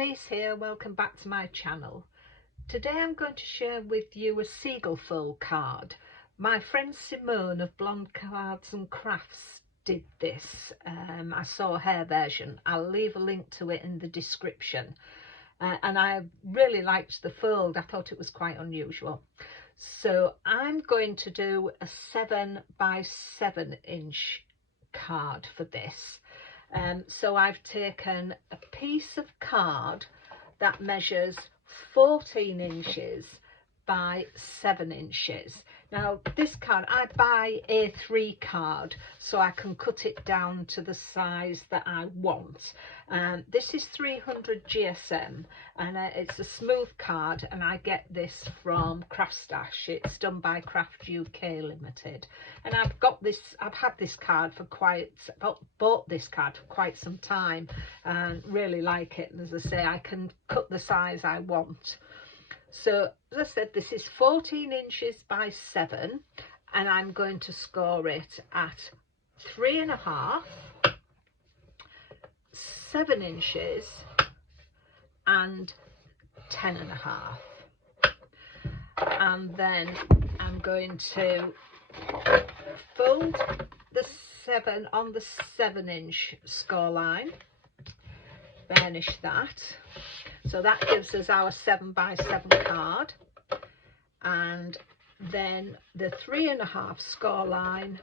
Denise here, welcome back to my channel. Today I'm going to share with you a Seagull Fold card. My friend Simone of Blonde Cards and Crafts did this. I saw her version. I'll leave a link to it in the description. And I really liked the fold. I thought it was quite unusual. So I'm going to do a 7 by 7 inch card for this. So I've taken a piece of card that measures 14 inches by 7 inches. Now this card, I buy A3 card so I can cut it down to the size that I want. This is 300 GSM and it's a smooth card, and I get this from Craft Stash. It's done by Craft UK Limited, and I've had this card for bought this card for quite some time and really like it. And as I say, I can cut the size I want. So as I said, this is 14 inches by 7, and I'm going to score it at 3.5, 7 inches and 10.5. And then I'm going to fold the 7 on the 7 inch score line, burnish that. So that gives us our 7 by 7 card, and then the 3.5 score line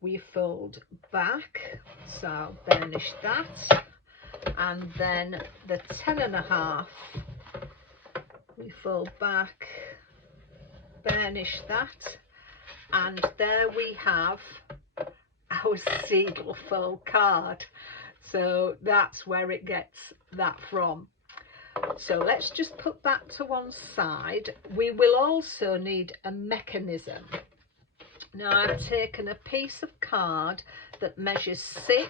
we fold back, so burnish that, and then the 10.5 we fold back, burnish that, and there we have our Seagull Fold card. So that's where it gets that from. So let's just put that to one side. We will also need a mechanism. Now I've taken a piece of card that measures 6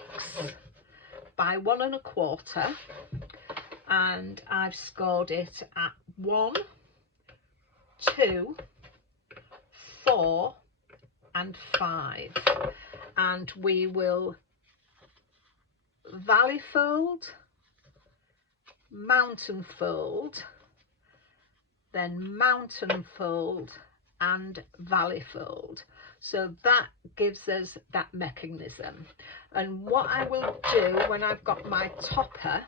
by 1.25, and I've scored it at 1, 2, 4 and 5, and we will valley fold, mountain fold, then mountain fold and valley fold. So that gives us that mechanism. And what I will do when I've got my topper,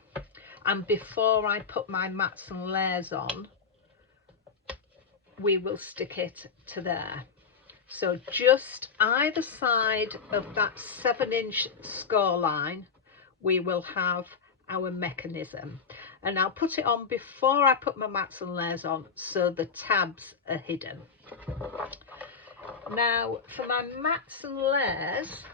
and before I put my mats and layers on, we will stick it to there. So just either side of that 7 inch score line we will have our mechanism, and I'll put it on before I put my mats and layers on so the tabs are hidden. Now for my mats and layers,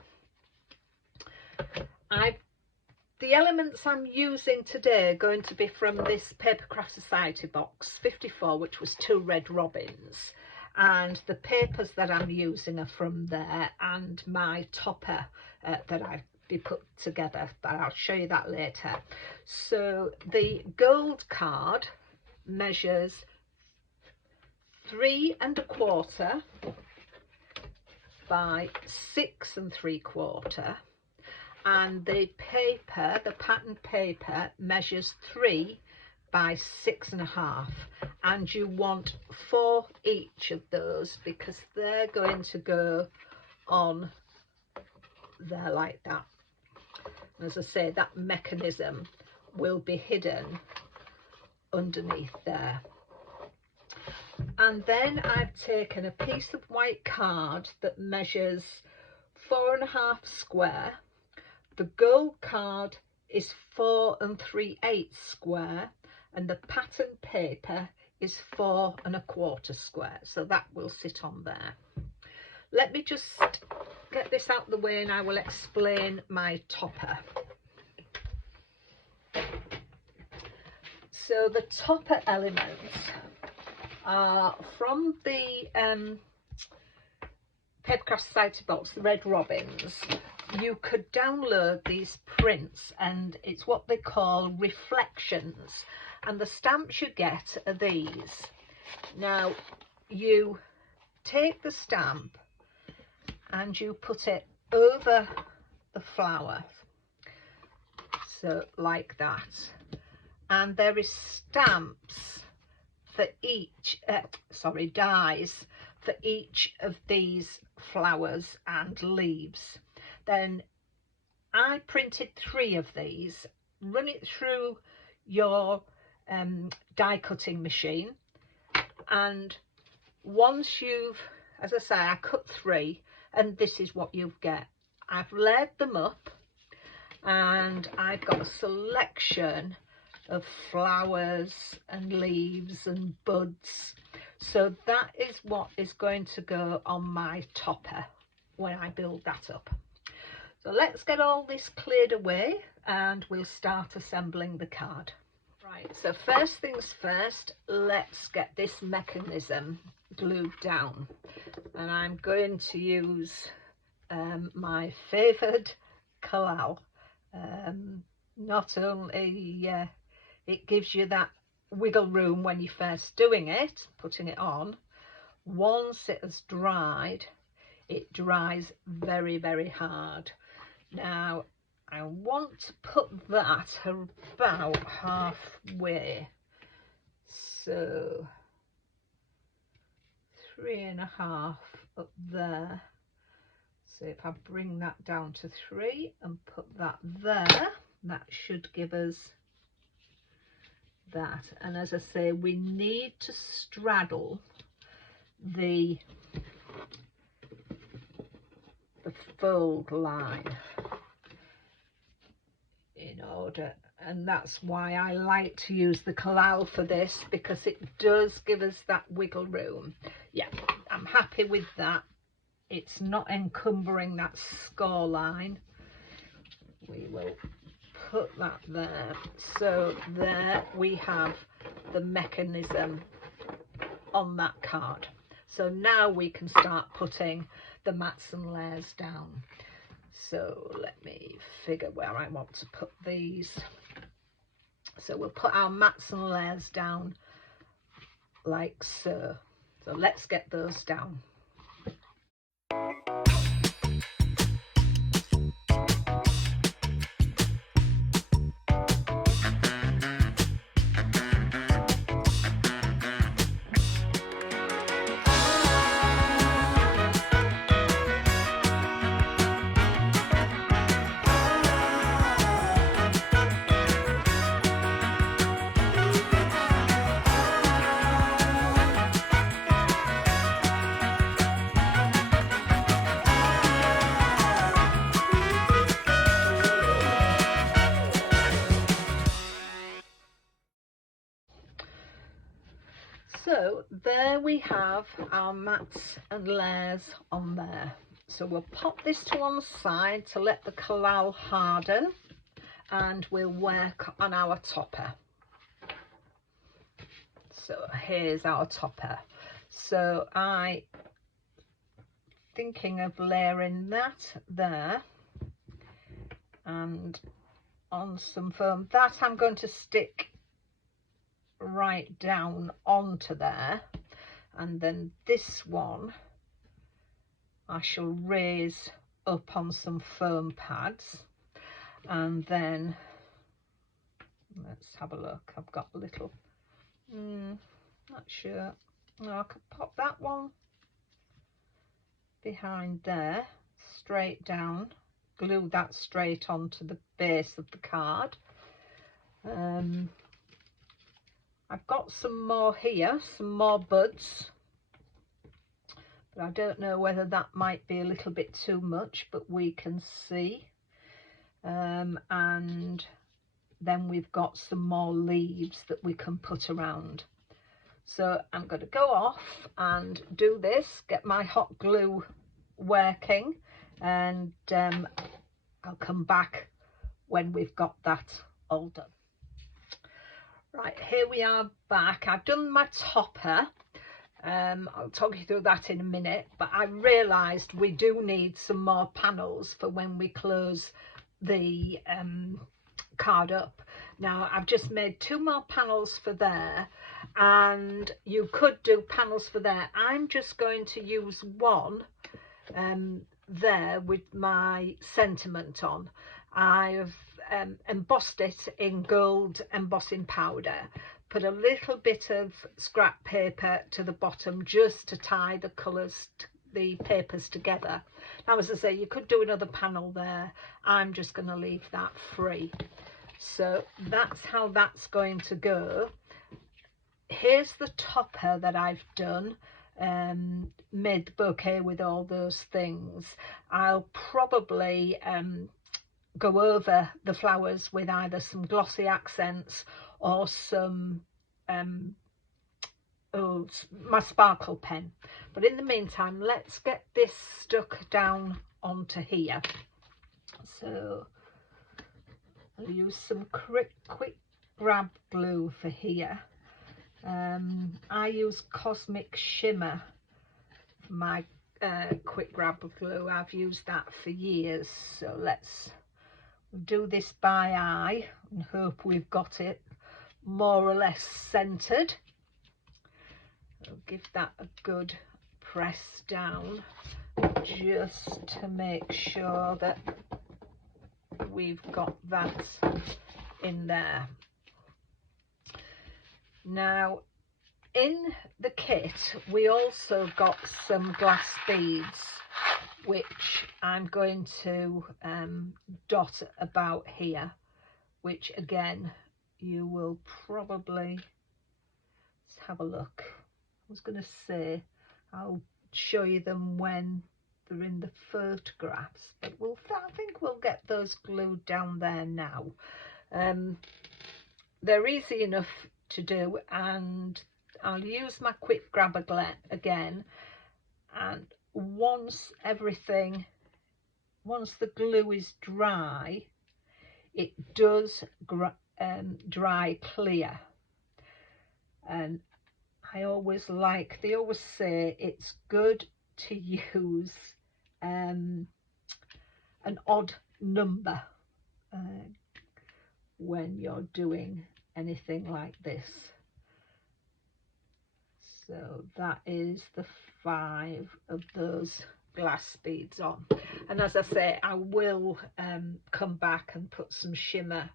the elements I'm using today are going to be from this Papercraft Society box 54, which was 2 red robins, and the papers that I'm using are from there, and my topper that I've put together, but I'll show you that later. So the gold card measures 3.25 by 6.75, and the paper, the pattern paper, measures 3 by 6.5, and you want 4 each of those because they're going to go on there like that. As I say, that mechanism will be hidden underneath there. And then I've taken a piece of white card that measures 4.5 square. The gold card is 4 3/8 square, and the pattern paper is 4 1/4 square. So that will sit on there. Let me just get this out of the way and I will explain my topper. So the topper elements are from the Papercraft Society box, the red robins. You could download these prints, and it's what they call reflections, and the stamps you get are these. Now you take the stamp and you put it over the flower, so like that, and there is stamps for each, dies for each of these flowers and leaves. Then I printed 3 of these. Run it through your die cutting machine, and once you've, as I say, I cut 3, and this is what you get. I've layered them up, and I've got a selection of flowers and leaves and buds. So that is what is going to go on my topper when I build that up. So let's get all this cleared away and we'll start assembling the card. Right, so first things first, let's get this mechanism glued down. And I'm going to use my favoured collal. Not only it gives you that wiggle room when you're first doing it, putting it on, once it has dried, it dries very, very hard. Now I want to put that about halfway, so 3.5 up there. So if I bring that down to 3 and put that there, that should give us that. And as I say, we need to straddle the fold line in order, and that's why I like to use the collal for this, because it does give us that wiggle room. Yeah, I'm happy with that. It's not encumbering that score line. We will put that there. So there we have the mechanism on that card. So now we can start putting the mats and layers down. So let me figure where I want to put these. So we'll put our mats and layers down like so. So let's get those down. So there we have our mats and layers on there. So we'll pop this to one side to let the collal harden, and we'll work on our topper. So here's our topper. So I thinking of layering that there and on some foam. That I'm going to stick right down onto there, and then this one I shall raise up on some foam pads, and then let's have a look. I've got a little not sure. No, I could pop that one behind there, straight down, glue that straight onto the base of the card. I've got some more here, some more buds, but I don't know whether that might be a little bit too much, but we can see. And then we've got some more leaves that we can put around. So I'm going to go off and do this, get my hot glue working, and I'll come back when we've got that all done. Right, here we are back. I've done my topper. I'll talk you through that in a minute, but I realised we do need some more panels for when we close the card up. Now I've just made 2 more panels for there, and you could do panels for there. I'm just going to use one there with my sentiment on. I've embossed it in gold embossing powder. Put a little bit of scrap paper to the bottom just to tie the colours, the papers together. Now, as I say, you could do another panel there. I'm just going to leave that free. So that's how that's going to go. Here's the topper that I've done. Made the bouquet with all those things. I'll probably go over the flowers with either some glossy accents or some my sparkle pen. But in the meantime, let's get this stuck down onto here. So I'll use some quick grab glue for here. I use Cosmic Shimmer for my quick grab glue. I've used that for years. So let's do this by eye and hope we've got it more or less centered. I'll give that a good press down just to make sure that we've got that in there. Now, in the kit we also got some glass beads, which I'm going to dot about here, which again you will probably, let's have a look. I was going to say I'll show you them when they're in the photographs, but I think we'll get those glued down there now. They're easy enough to do, and I'll use my quick grabber again, and once the glue is dry, it does dry clear. And I always they always say it's good to use an odd number when you're doing anything like this. So that is the 5 of those glass beads on, and as I say, I will come back and put some shimmer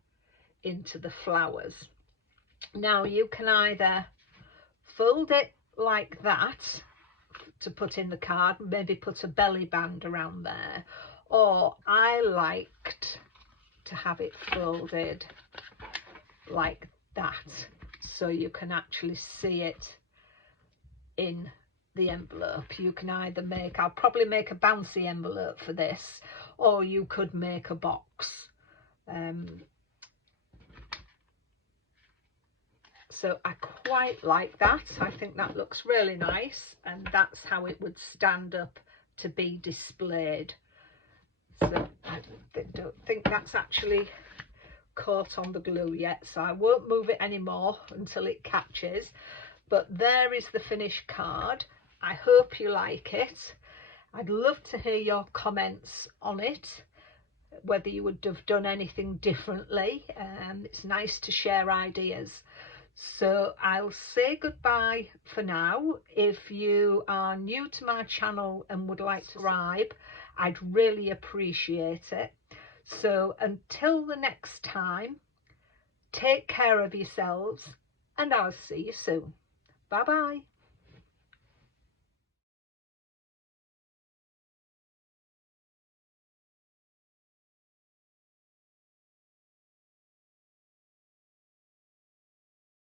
into the flowers. Now you can either fold it like that to put in the card, maybe put a belly band around there, or I liked to have it folded like that so you can actually see it in the envelope. You can either I'll probably make a bouncy envelope for this, or you could make a box. So I quite like that. I think that looks really nice, and that's how it would stand up to be displayed. So I don't think that's actually caught on the glue yet, so I won't move it anymore until it catches. But there is the finished card. I hope you like it. I'd love to hear your comments on it, whether you would have done anything differently. It's nice to share ideas. So I'll say goodbye for now. If you are new to my channel and would like to subscribe, I'd really appreciate it. So until the next time, take care of yourselves, and I'll see you soon. Bye bye.